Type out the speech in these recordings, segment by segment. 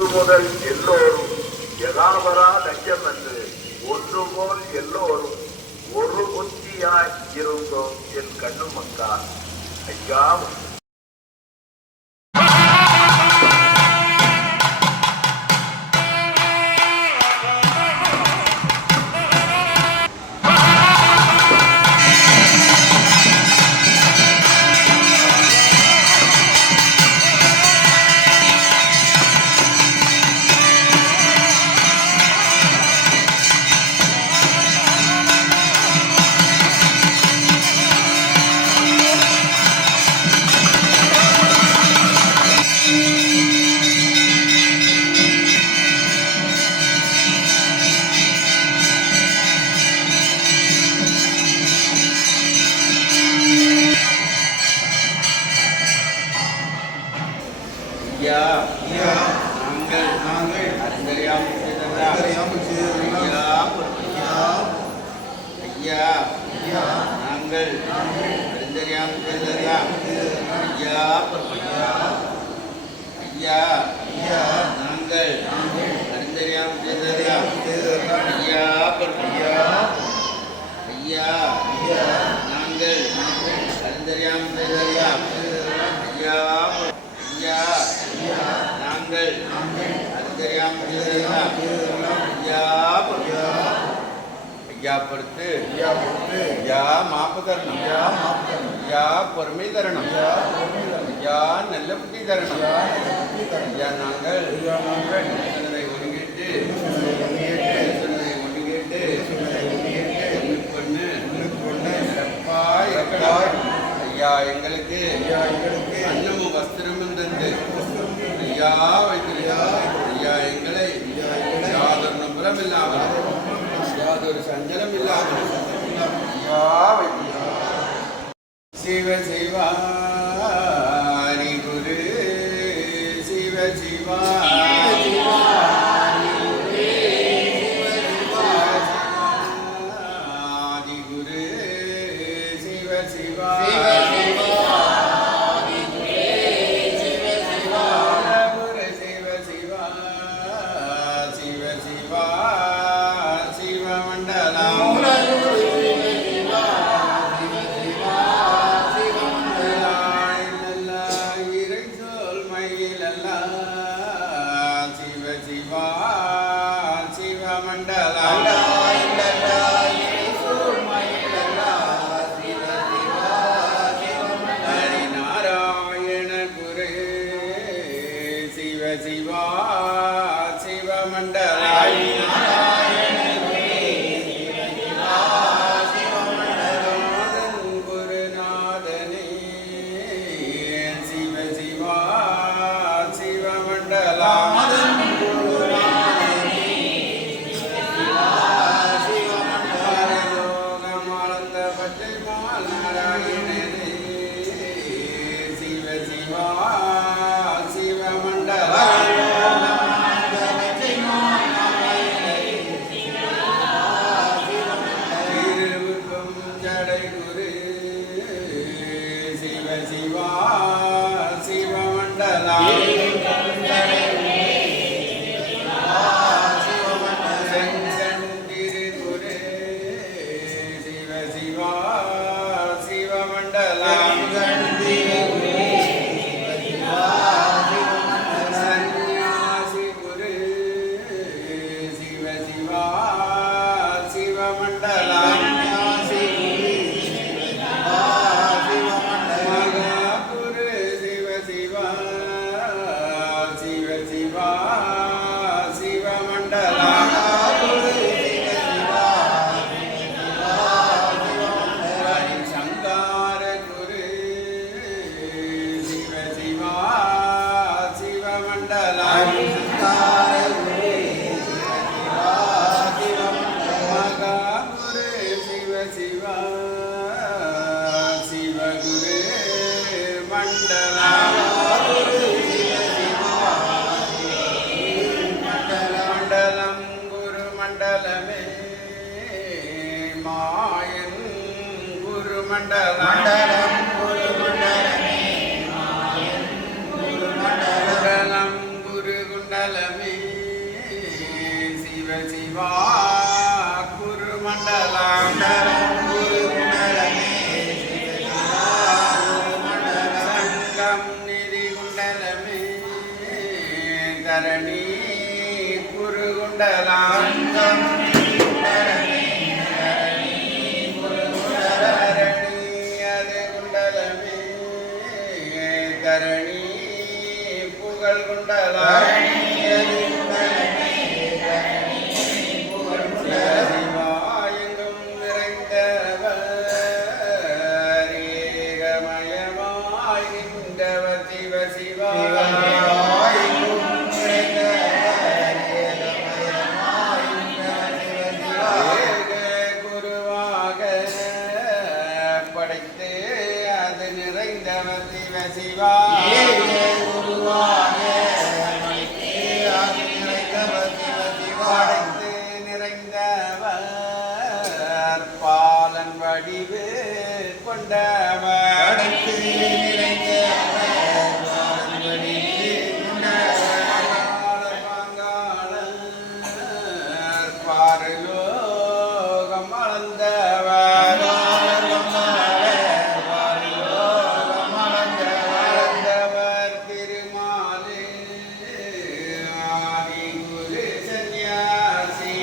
முதல் எல்லோரும் எலாவரா லட்சம் என்று ஒன்று போல் எல்லோரும் ஒரு புத்தியாய் இருந்தோம் என் கண்ணு மக்கா ஐயா. நாங்கள் அறிந்தறியாமல் பொறுத்து யா மாப்பு தரணும் யா பொறுமை தரணும் யா நல்ல புத்தி தரணும் யா நாங்கள் சொன்னதை ஒருங்கிட்டு ஐயா எங்களுக்கு அன்னமும் வஸ்திரமும் தந்து ஐயா வைத்திருக்கா ஐயா எங்களை யாதொரு நம்புறம் இல்லாமல் யாதொரு சஞ்சலம் இல்லாமல் ஐயா வைத்திருக்கா. சிவ சிவாரி குரு சிவ சிவாரி குரு சிவ சிவா குருமண்டலமே சிவ சிவா குருமண்டலம் சங்கம் நிதி குண்டலமே தரணி குருகுண்டலம் தரணி புகழ் குண்டலம் சிவாயங்கும் நிறைந்தவர் ஏகமயமாய் நின்றவர் சிவ சிவா ஏக குருவாக படைத்து அது நிறைந்தவர் சிவ சிவா படைத்து நிறைந்தவர் பாலன் வடிவு கொண்டவர் பாரலோகம் அளந்தவர் அளந்தவர் திருமாலே ஆதி குரு சந்நியாசி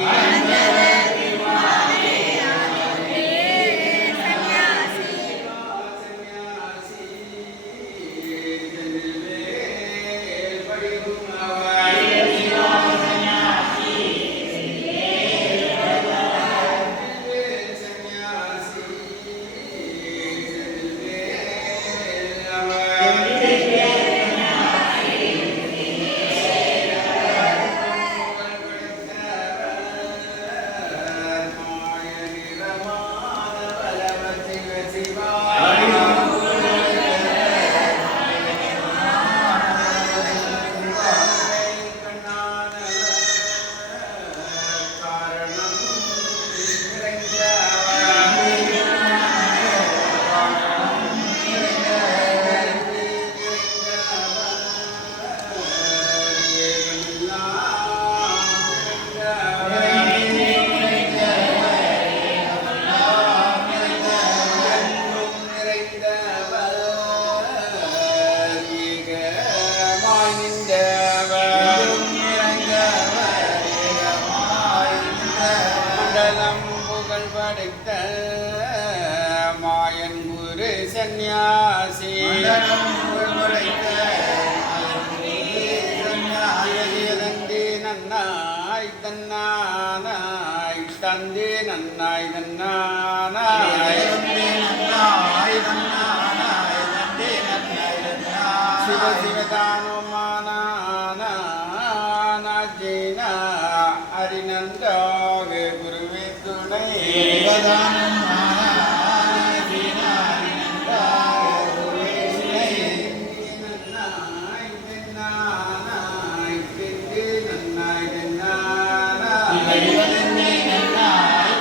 சந்நியாசி ஜென்மவேல் படிக்குமவர் சந்நியாசி ஜென்மவேல் அவர் மண்டலம் புகழ் படைத்த மாயன் குரு சந்நியாசி தந்தி நன்னாய் தன்னானாய் தந்தி நன்னாய் தன்னானாய் சிவ சிவதானோ மானாஜீன அரிநந்தாக குருவே துணை நன்னாய் தென்னானாய் தெந்தி நன்னாய் தென்னானாய் தன்னானாய்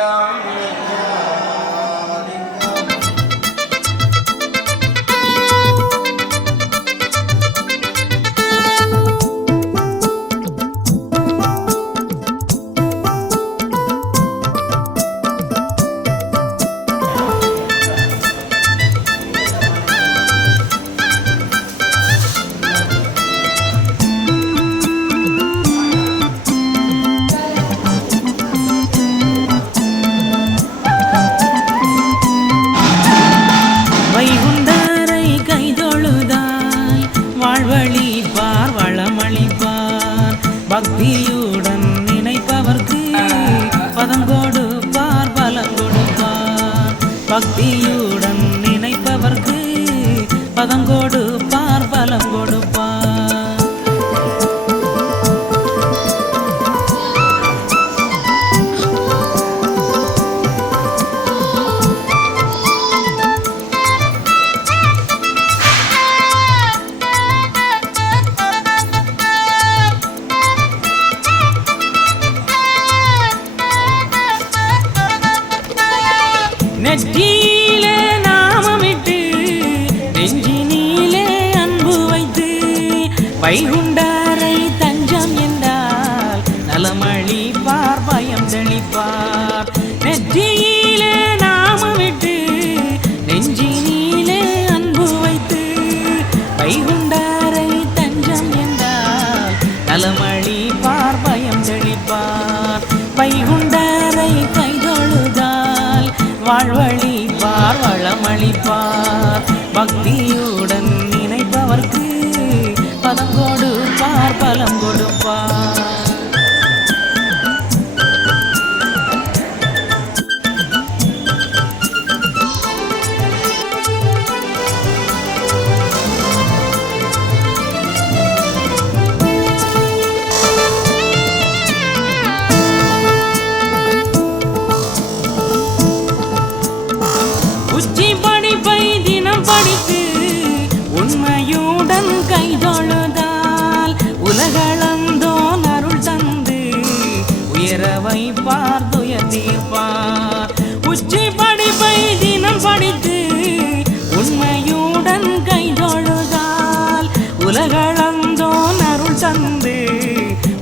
லிங்கம் வைகுண்டரை கைதொழுதாய் வாழ்வழிப்பார் வளமளிப்பார் பக்தியுடன் நினைப்பவர்க்கு பதம் கொடுப்பார் பலம் கொடுப்பார் பக்தியுடன் நினைப்பவர்க்கு பதம் கொடுப்பார் பலம் கொடுப்பார் நெற்றியிலே நாமமிட்டு நெஞ்சினிலே அன்பு வைத்து வைகுண்டரை தஞ்சம் என்றால் நலமளிப்பார் பயம் தெளிப்பார் நெற்றியிலே நாமமிட்டு நெஞ்சினிலே அன்பு வைத்து வைகுண்டரை தஞ்சம் என்றால் நலமளிப்பார் பயம் தெளிப்பார் வைகுண்டரை கைதொழுதால் வாழ்வழிப்பார் வளமளிப்பார் பக்தியுடன் நினைப்பவர்க்கு பதம் கொடுப்பார் பலம் கொடுப்பார் உச்சி படிப்பை தினம் படித்து உண்மையுடன் கைதொழுதால் உலகளந்தோன் அருள் தந்து உயர வைப்பார் துயர் தீர்ப்பார் உச்சி படிப்பை தினம் படித்து உண்மையுடன் கைதொழுதால் உலகளந்தோன் அருள் தந்து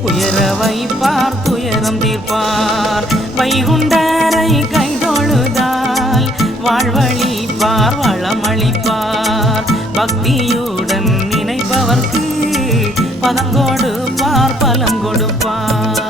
உயர வைப்பார் துயரம் தீர்ப்பார் வைகுண்டரை கைதொழுதால் வாழ்வழிப்பார் வளமளிப்பார் பக்தியுடன் நினைப்பவர்க்கு பதம் கொடுப்பார் பலம் கொடுப்பார்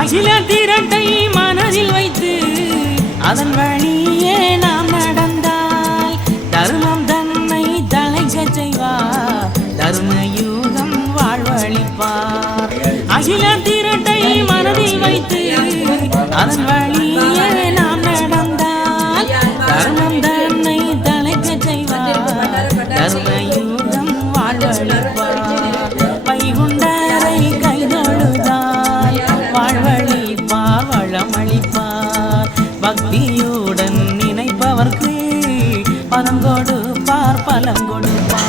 அகில திரட்டை மனதில் வைத்து அதன் வழியே நாம் நடந்தால் தர்மம் தன்னை தலைக்கச் செய்வார் தர்மயுகம் வாழ்வழிப்பார் அகில திரட்டை மனதில் வைத்து அதன் வழியே நாம் நடந்தால் தர்மம் தன்னை தலைக்கச் செய்வார் தர்மயுகம் வாழ்வழிப்பார் வைகுண்டரை கைதொழுதால் வாழ்வழிப்பார் வளமளிப்பார் பக்தியுடன் நினைப்பவர்க்கு பதம் கொடுப்பார் பலம் கொடுப்பார்